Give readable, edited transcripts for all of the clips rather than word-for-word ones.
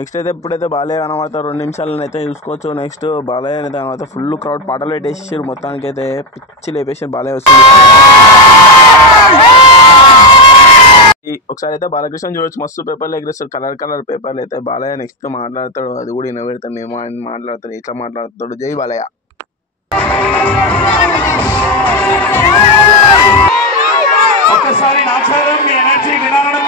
Next అయితే ఇప్పుడైతే బాలయ్య కనబడతారు 2 నిమిషాలను అయితే చూసుకోవచ్చు. నెక్స్ట్ బాలయ్య అయితే కనబడతా ఫుల్ క్రౌడ్ పాటలు పెట్టేసారు, మొత్తానికి అయితే పిచ్చి లేపేసారు. బాలయ్య వస్తుంది. ఒకసారి అయితే బాలకృష్ణ చూడొచ్చు, మస్తు పేపర్లు ఎగిరేస్తాడు, కలర్ పేపర్లు అయితే. బాలయ్య నెక్స్ట్ మాట్లాడతాడు, అది కూడా వినబెడతాం మేము. ఆయన మాట్లాడతాడు, ఇట్లా మాట్లాడతాడు. జై బాలయ్య. ఒక్కసారి నాచారం మీ ఎనర్జీ వినాలని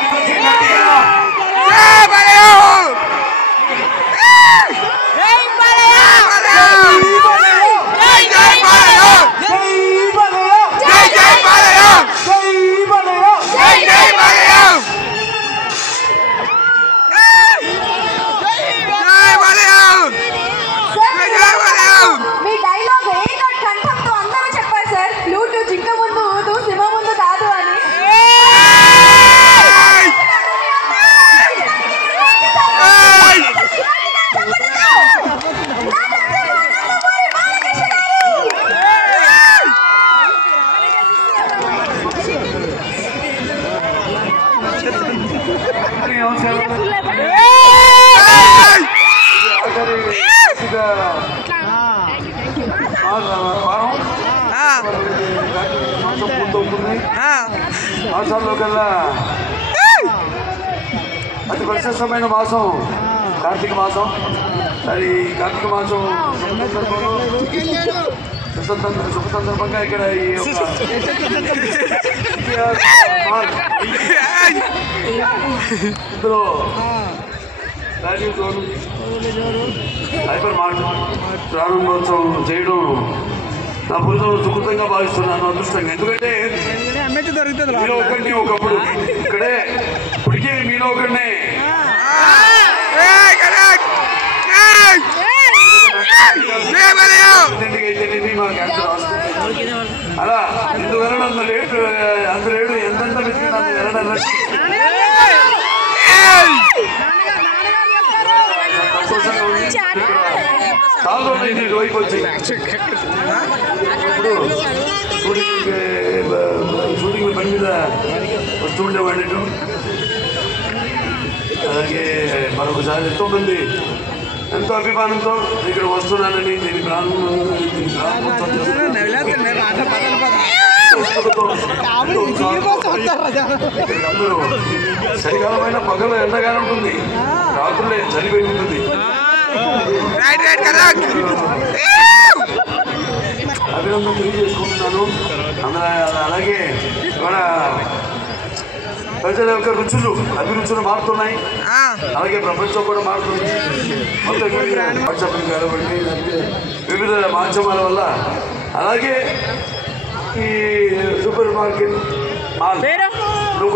మాసాల్లో కల్లా అతి ప్రశస్తమైన మాసం కార్తీక మాసం. అది కార్తీక మాసం శుభ సందర్భంగా ఇక్కడ ఈ ఇందులో హైపర్ మార్కెట్ ప్రారంభోత్సవం చేయడం నా పూర్వజులు సుకృతంగా భావిస్తున్నాను, అదృష్టంగా. ఎందుకంటే మీలో ఒకరిని ఒకప్పుడు ఇక్కడే ఇప్పటికే మీలో ఒకరిని మా క్యాన్సర్ హాస్పిటల్ అలా ఎందువల్ల అంత లేటు ఎంతెంత వెతికినా వెళ్ళడం సంతోషంగా ఉంది. చాలా రోజులు ఇటువైపు వచ్చి ఇప్పుడు షూటింగ్ పని మీద వస్తూ ఉండేవాడి. అలాగే మరొకసారి ఎంతోమంది ఎంతో అభిమానంతో ఇక్కడ వస్తున్నానని దీని అందరూ చలికాలమైన పగలు ఎండగానే ఉంటుంది, రాత్రులే చలిపోయి ఉంటుంది. అభినందన తెలియజేసుకుంటున్నాను. అలాగే మన ప్రజల యొక్క అభిరుచులు మారుతున్నాయి, అలాగే ప్రపంచం కూడా మారుతుంది. మొత్తం వాట్సాప్ కానివ్వండి, వివిధ మాధ్యమాల వల్ల. అలాగే ఈ సూపర్ మార్కెట్ మాల్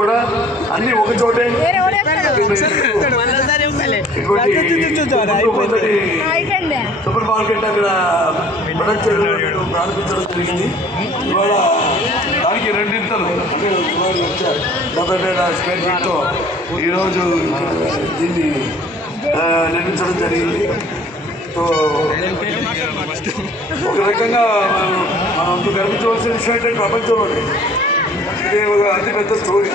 కూడా అన్ని ఒక చోటే సూపర్ మార్కెట్ అక్కడ ప్రారంభించడం జరిగింది. ఇవాళ దానికి 2 ఇంతలు అంటే 70,000 స్క్వేర్ ఫీట్తో ఈరోజు దీన్ని నిర్మించడం జరిగింది. సో ఒక రకంగా మనం గర్వించవలసిన విషయం ఏంటంటే ప్రపంచంలోనే ఇదే ఒక అతిపెద్ద స్టోరీ.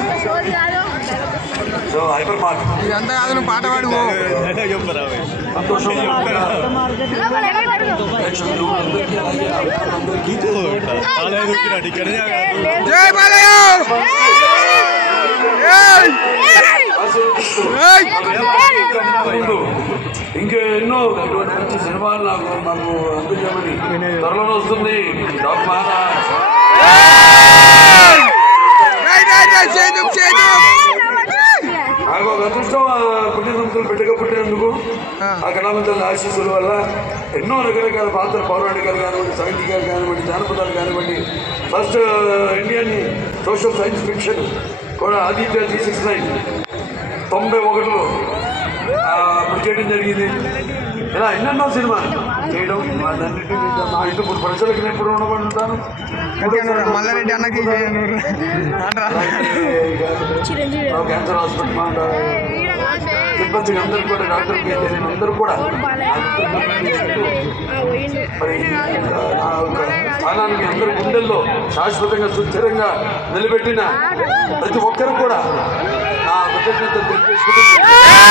సో హైపర్ మార్కెట్ ఇదంతా కాదు, నువ్వు పాట పాడు. సంతోషం. జై బాలయ్య. ఇంకా ఎన్నో మంచి సినిమాలు నాకు అందించామని త్వరలో వస్తుంది. నాకు ఒక అదృష్టం, పుట్టిన సంస్థలు పుట్టినందుకు ఆ కళామంతుల ఆశీస్సుల వల్ల ఎన్నో రకరకాల పాత్రలు, పౌరాణికాలు కానివ్వండి, సాహిత్యకాలు కానివ్వండి, జానపదాలు కానివ్వండి, first Indian social science fiction కూడా ఆదిత్య 369 91లో చేయడం జరిగింది. ఇలా ఎన్నెన్నో సినిమా చేయడం మా ఇంటి ప్రజలకు నేను ఎప్పుడు ఉండబడి ఉంటాను. మల్లారెడ్డి అన్నకి క్యాన్సర్ హాస్పిటల్ మాట సిబ్బందికి అందరూ కూడా, డాక్టర్కి అందరూ కూడా మరి నా స్థానానికి అందరి గుండెల్లో శాశ్వతంగా సుస్థిరంగా నిలబెట్టిన ప్రతి ఒక్కరు కూడా నా కృతజ్ఞతలు తెలియజేసుకుంటున్నాను.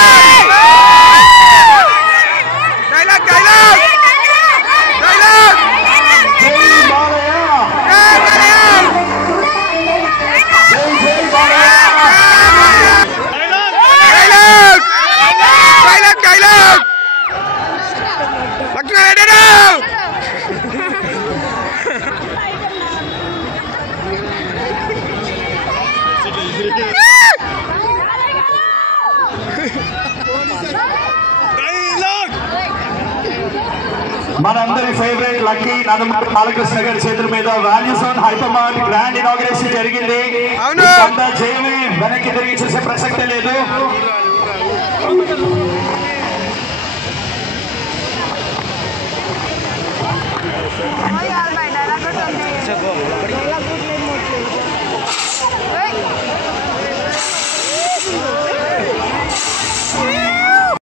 మనందరి ఫేవరెట్ లక్కీ నందమూరి బాలకృష్ణ గారి చేతుల మీద value zone hyper mart grand inauguration జరిగింది. జయమే వెనక్కి తిరిగి చూసే ప్రసక్తే లేదు.